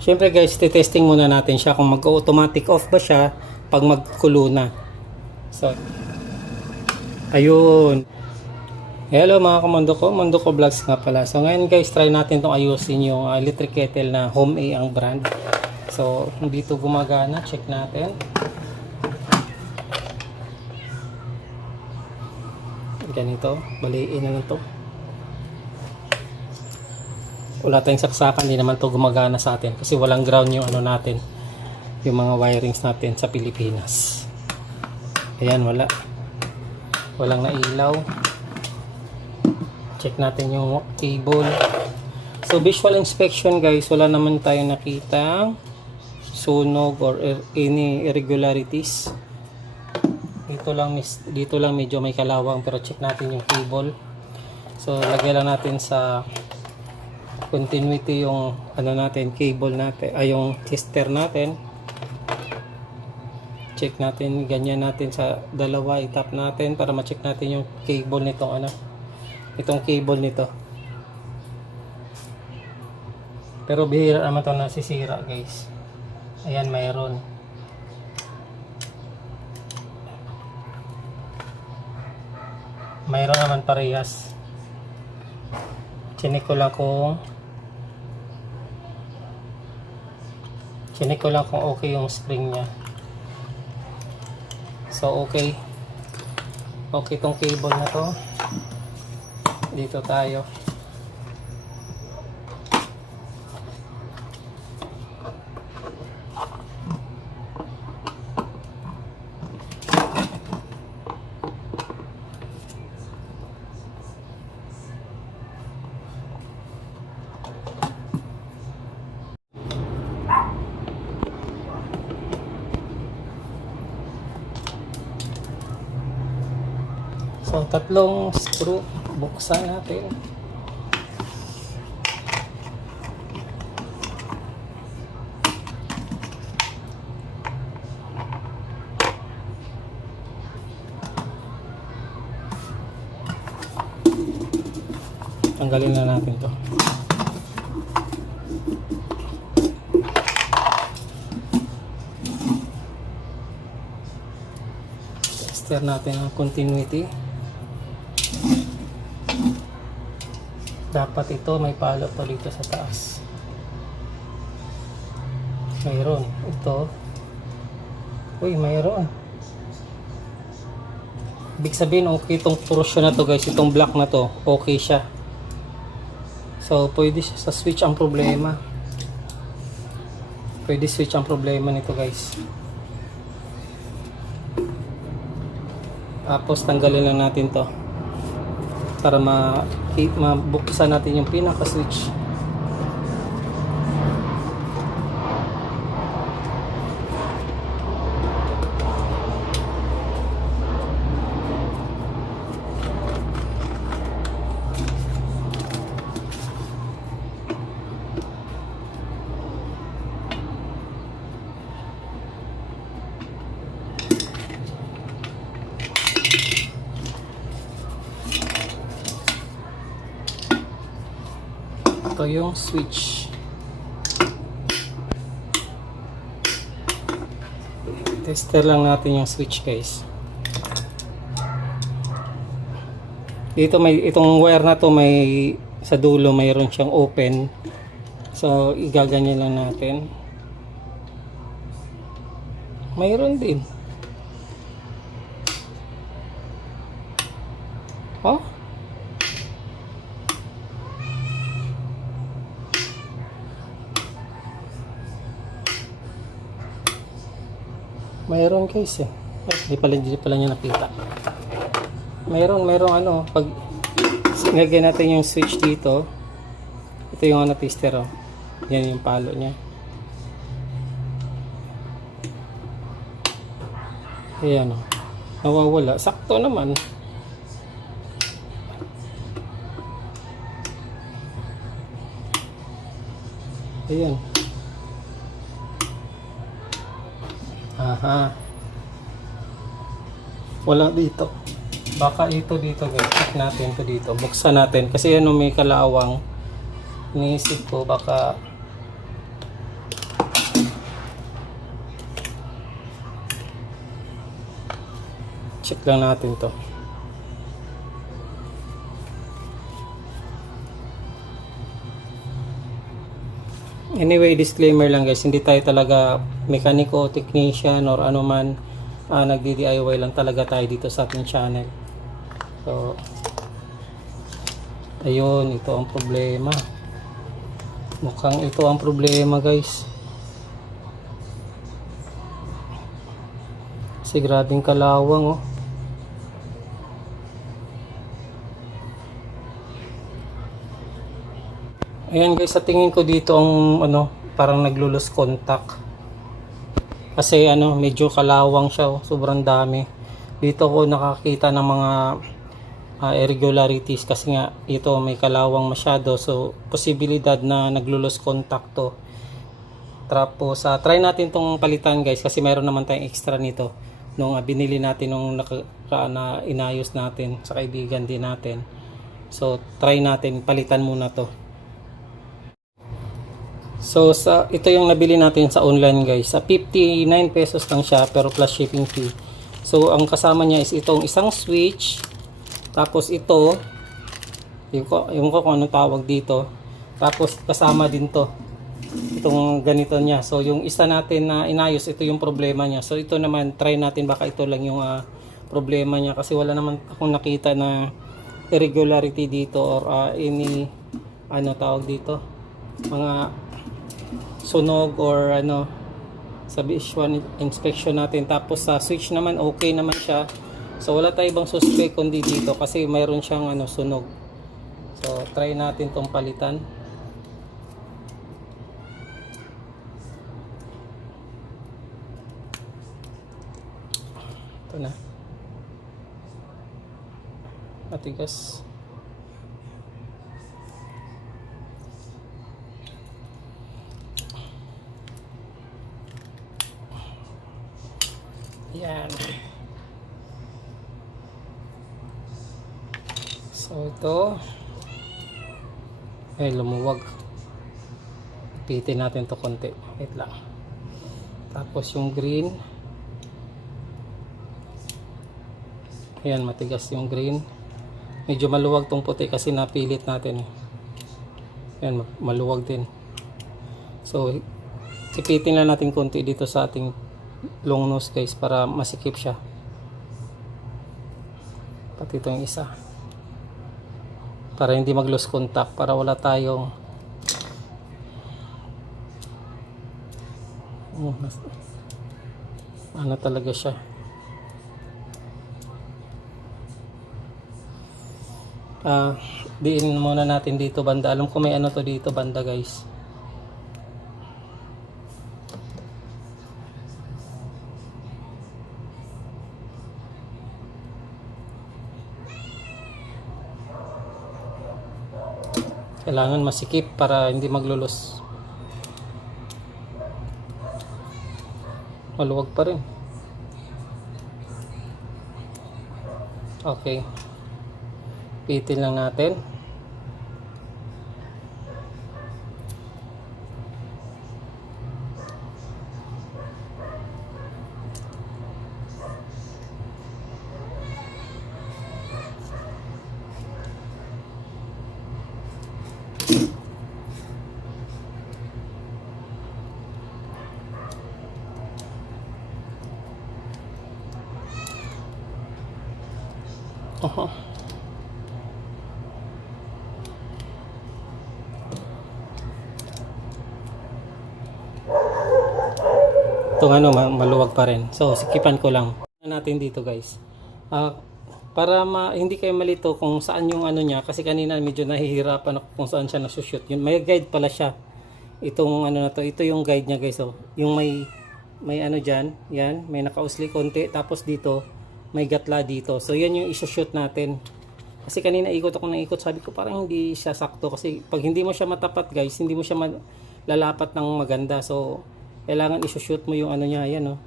Syempre guys, testing muna natin siya kung mag-automatic off ba siya pag magkulo na. So, ayun. Hello mga Mundo ko Vlogs nga pala. So ngayon guys, try natin itong ayusin yung electric kettle na Home A ang brand. So, hindi ito gumagana. Check natin. Ganito. Baliin na lang ito. Wala tayong saksakan, hindi naman to gumagana sa atin kasi walang ground yung ano natin, yung mga wirings natin sa Pilipinas. Ayan, walang nailaw. Check natin yung cable. So visual inspection guys, wala naman tayong nakitang sunog or any irregularities. Dito lang medyo may kalawang, pero check natin yung cable. So lagay lang natin sa continuity yung ano natin, cable natin, yung tester natin. Check natin, ganyan natin sa dalawa, itap natin para ma-check natin yung cable nitong itong cable nito. Pero bihira naman ito nasisira guys. Ayan, mayroon naman parehas. Chinik ko lang kung okay yung spring niya. So okay tong cable na to. Dito tayo. So, tatlong screw, buksan natin. Tanggalin na natin to. Tester natin ang continuity. Dapat ito may palo to dito sa taas. Mayroon. Ito. Uy, mayroon. Ibig sabihin, okay itong portion na to guys. Itong block na to, okay siya. So, pwede siya sa switch ang problema. Pwede switch ang problema nito guys. Tapos, tanggalin lang natin to para mabuksan natin yung pinaka switch. Ito yung switch. Tester lang natin yung switch guys. Dito itong wire na to may sa dulo mayroon siyang open. So igaganyan lang natin. Mayroon din. Oh? Mayroon guys eh. Ay, hindi pala niya nakita. Mayroon ano, pag lagyan natin yung switch dito, ito yung ano tester oh. Yan yung palo niya. Ayan oh. Nawawala. Sakto naman. Ayan. Aha. Wala dito. Baka ito dito guys. Check natin ito dito. Buksan natin. Kasi ano may kalawang. Iniisip ko baka check lang natin to. Anyway, disclaimer lang guys, hindi tayo talaga mekaniko, technician or ano man. Nagdi-DIY lang talaga tayo dito sa ating channel. So ayun, ito ang problema. Mukhang ito ang problema guys. Kasi grabing kalawang oh. Ayan guys, sa tingin ko dito ang ano, parang naglo-lose contact. Kasi ano, medyo kalawang siya, oh, sobrang dami. Dito ko nakakita ng mga irregularities kasi nga ito may kalawang masyado. So, posibilidad na naglo-lose contact to. Tapos, try natin tong palitan guys kasi mayroon naman tayong extra nito. Nung binili natin nung na inayos natin sa kaibigan din natin. So, try natin, palitan muna to. So ito yung nabili natin sa online guys. Sa 59 pesos lang siya pero plus shipping fee. So ang kasama niya is itong isang switch. Tapos ito yung ko kung anong tawag dito. Tapos kasama din to. Itong ganito niya. So yung isa natin na inayos, ito yung problema niya. So ito naman try natin baka ito lang yung problema niya kasi wala naman akong nakita na irregularity dito or any ano tawag dito. Mga sunog or ano sa visual inspection natin. Tapos sa switch naman okay naman siya, so wala tayong ibang suspect kundi dito kasi mayroon siyang ano sunog. So try natin tong palitan. Ito na, matigas. Yan. So ito ay lumuwag. Pitin natin to konti. Wait lang. Tapos yung green. Ayan, matigas yung green. Medyo maluwag tong puti kasi napilit natin. Ayan, maluwag din. So ipitin lang natin konti dito sa ating long nose guys para masikip siya. Pati itong isa para hindi mag lose contact, para wala tayong ano talaga siya. Diin muna natin dito banda. Alam ko may ano to dito banda guys. Kailangan masikip para hindi maglulos. Maluwag pa rin. Okay. Pitin lang natin. Itong ano maluwag pa rin. So sikipan ko lang. Natin dito guys. Para hindi kayo malito kung saan yung ano niya kasi kanina medyo nahihirapan ako kung saan siya nasushoot. Yun, may guide pala siya. Itong ano na to, ito yung guide niya guys. Oh. Yung may ano diyan, yan, may nakausli konti tapos dito may gatla dito. So yan yung isushoot natin. Kasi kanina ikot ako ng ikot, sabi ko parang hindi siya sakto kasi pag hindi mo siya matapat guys, hindi mo siya lalapat ng maganda. So kailangan isushoot mo yung ano niya, yan oh.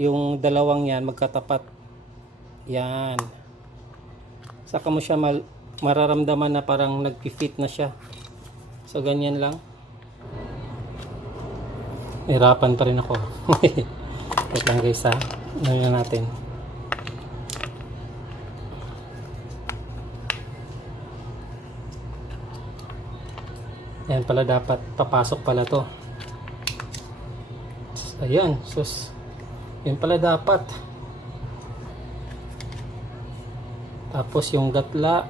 Yung dalawang yan magkatapat. Yan. Saka mo siya mararamdaman na parang nagpi-fit na siya. So ganyan lang. Hirapan pa rin ako. Wait lang guys ha. Ano na natin. Ayan pala, dapat papasok pala to. Ayan, sus. Yan pala dapat. Tapos yung gatla.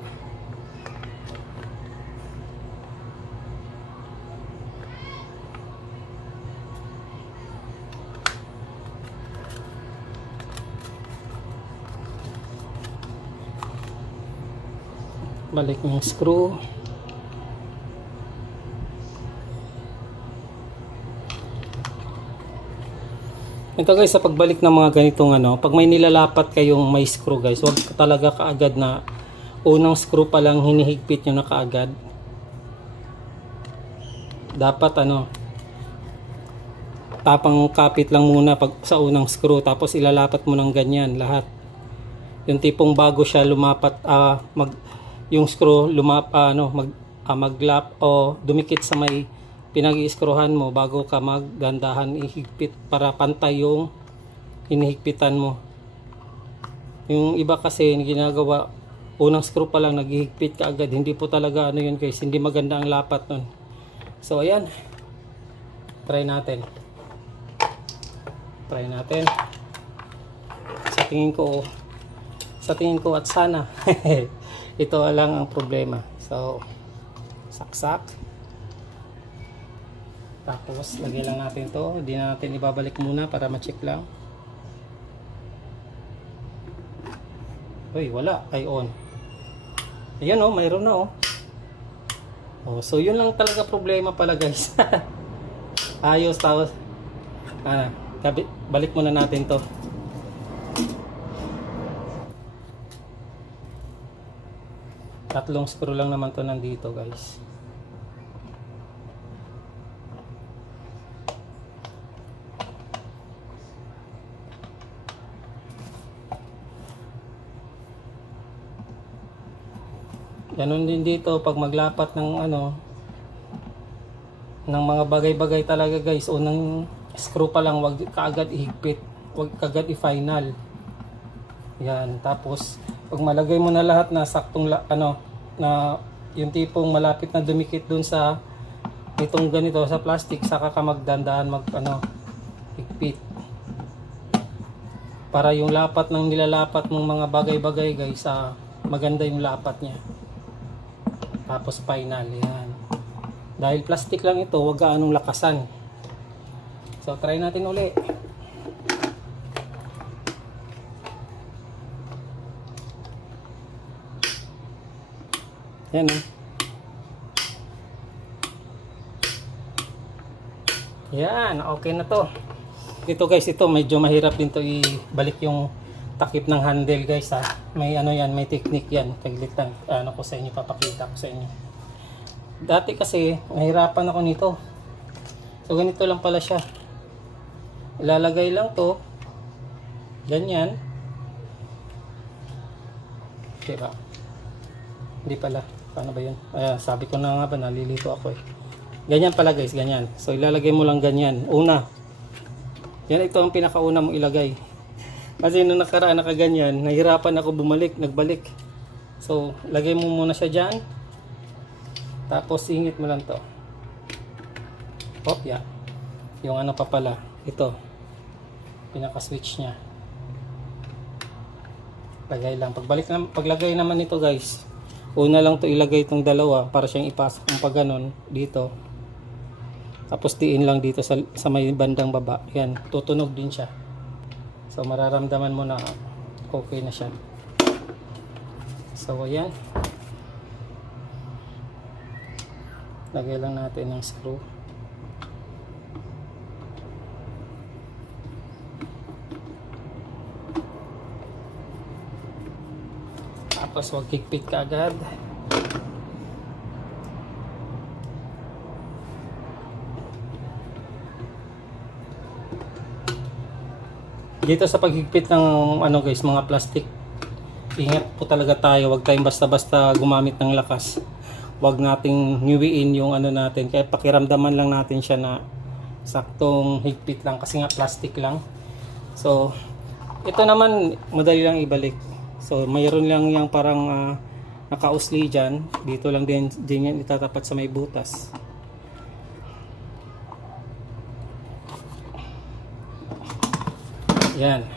Balik yung screw. Ito guys, sa pagbalik ng mga ganitong ano, pag may nilalapat kayong may screw guys, huwag talaga kaagad na unang screw pa lang hinihigpit nyo na kaagad. Dapat ano, tapang kapit lang muna pag sa unang screw, tapos ilalapat mo ng ganyan lahat. Yung tipong bago siya lumapat, yung screw maglap o dumikit sa may pinag-i-screwhan mo bago ka magdandahan ihigpit para pantay yung hinihigpitan mo. Yung iba kasi ginagawa unang screw pa lang naghihigpit ka agad, hindi po talaga ano yun guys, hindi maganda ang lapat nun. So ayan, try natin sa tingin ko at sana ito lang ang problema. So saksak, tapos lagyan lang natin to, hindi na natin ibabalik muna para ma-check lang. Uy, wala, ay on. Ayan oh, mayroon na oh. Oh, so yun lang talaga problema pala guys. Ayos, tapos balik muna natin to. Tatlong screw lang naman to nandito guys. Ganon din dito pag maglapat ng ano, ng mga bagay-bagay talaga guys, unang screw pa lang wag kaagad ihigpit, wag kaagad i-final. Yan, tapos pag malagay mo na lahat na saktong na yung tipong malapit na dumikit dun sa itong ganito sa plastic, saka ka magdandaan higpit. Para yung lapat ng nilalapat ng mga bagay-bagay guys, maganda yung lapat niya. Tapos final, yan. Dahil plastic lang ito, wag gaanong lakasan. So try natin uli. Yan oh. Yan, okay na to. Ito guys, ito medyo mahirap din to ibalik yung takip ng handle guys ha. May ano yan, may technique yan. Taglit lang, ko sa inyo, papakita ko sa inyo. Dati kasi, nahirapan ako nito. So ganito lang pala siya. Ilalagay lang to. Ganyan. Diba? Hindi pala. Paano ba yun? Sabi ko na nga ba, nalilito ako eh. Ganyan pala guys, ganyan. So ilalagay mo lang ganyan. Una. Yan, ito ang pinakauna mong ilagay. Kasi nung nakaraan nakaganyan, nahirapan ako nagbalik. So, lagay mo muna siya dyan. Tapos, singit mo lang to. Opya. Yung ano pa pala, ito. Pinaka-switch niya. Lagay lang. Paglagay naman ito guys, una lang to ilagay itong dalawa para siyang ipasok ng pagganon dito. Tapos, tiin lang dito sa may bandang baba. Yan, tutunog din siya. So mararamdaman mo na okay na siya. So ayan. Lagay lang natin ng screw. Tapos wag higpit ka agad. Dito sa paghigpit ng guys, mga plastic, ingat po talaga tayo, wag tayong basta-basta gumamit ng lakas. Wag nating nyuwiin yung natin, kaya pakiramdaman lang natin siya na saktong higpit lang kasi nga plastic lang. So ito naman madali lang ibalik. So mayroon lang yung parang nakausli dyan, dito lang din yan itatapat sa may butas. Yan.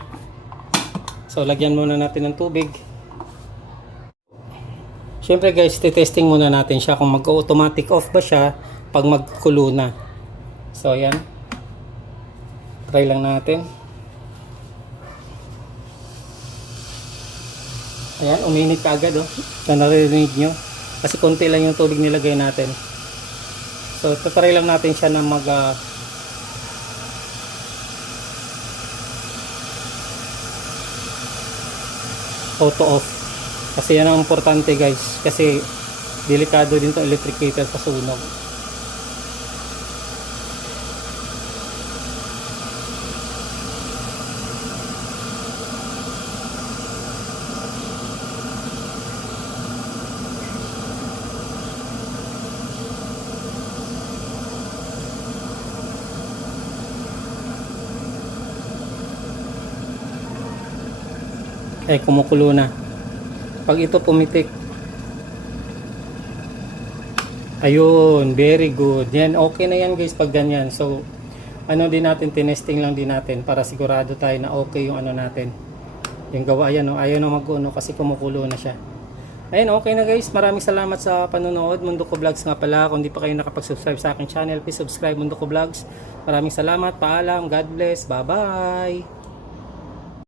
So, lagyan muna natin ng tubig. Siyempre guys, testing muna natin siya kung mag-automatic off ba siya pag magkulo na. So, yan. Try lang natin. Ayan, uminit ka agad, oh. So, naririnig nyo. Kasi konti lang yung tubig nilagay natin. So, tatry lang natin siya na auto off. Kasi yan ang importante guys. Kasi delikado din to electric kettle sa sunog. Ay, kumukulo na. Pag ito pumitik, ayun, very good. Yan, okay na yan guys pag ganyan. So, ano din natin, tinesting lang din natin para sigurado tayo na okay yung ano natin. Yung gawa, ayan, ayaw na mag-uno kasi kumukulo na siya. Ayun, okay na guys. Maraming salamat sa panonood. Mundo Ko Vlogs nga pala. Kung di pa kayo nakapag-subscribe sa aking channel, please subscribe Mundo Ko Vlogs. Maraming salamat. Paalam. God bless. Bye-bye.